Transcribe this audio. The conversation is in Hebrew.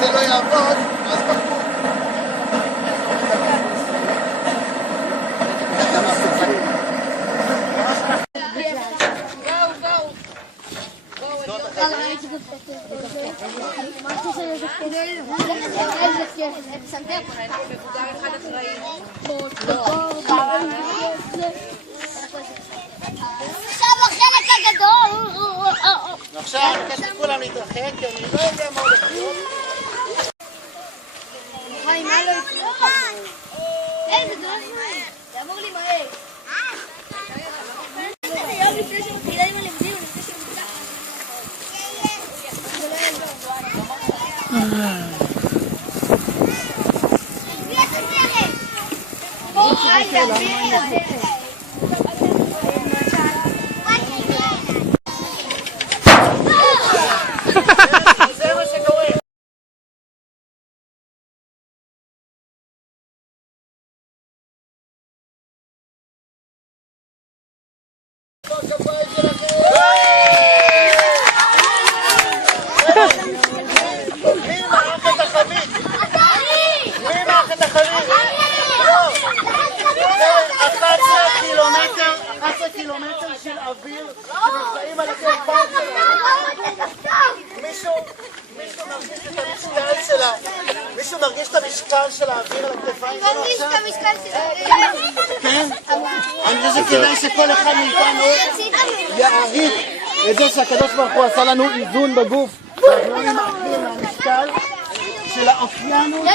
זה לא יעבוד, אז בחור. עכשיו החלק הגדול. עכשיו אני מבקש מכולם להתרחק, כי אני לא יודע מה הולך להיות. חיים, מה לא יקרה? איזה דרך מהר. זה אמור לי מהר. זה יום לפני שמתחילה עם הלימודים, לפני שמתחילה. זה מה שקורה. מי מערך את החבית? מי מערך את החבית? לא. זה 11 קילומטר של אוויר שנמצאים על הכתפיים שלנו. מישהו מרגיש את המשקל שלה? מישהו מרגיש את המשקל של האוויר על הכתפיים שלו עכשיו? כן? אני חושב שכדאי שכל אחד מאיתנו יעריך את זה שהקדוש ברוך הוא עשה לנו איזון בגוף. אנחנו לא נמחקים מהמשקל של האוקיינוס.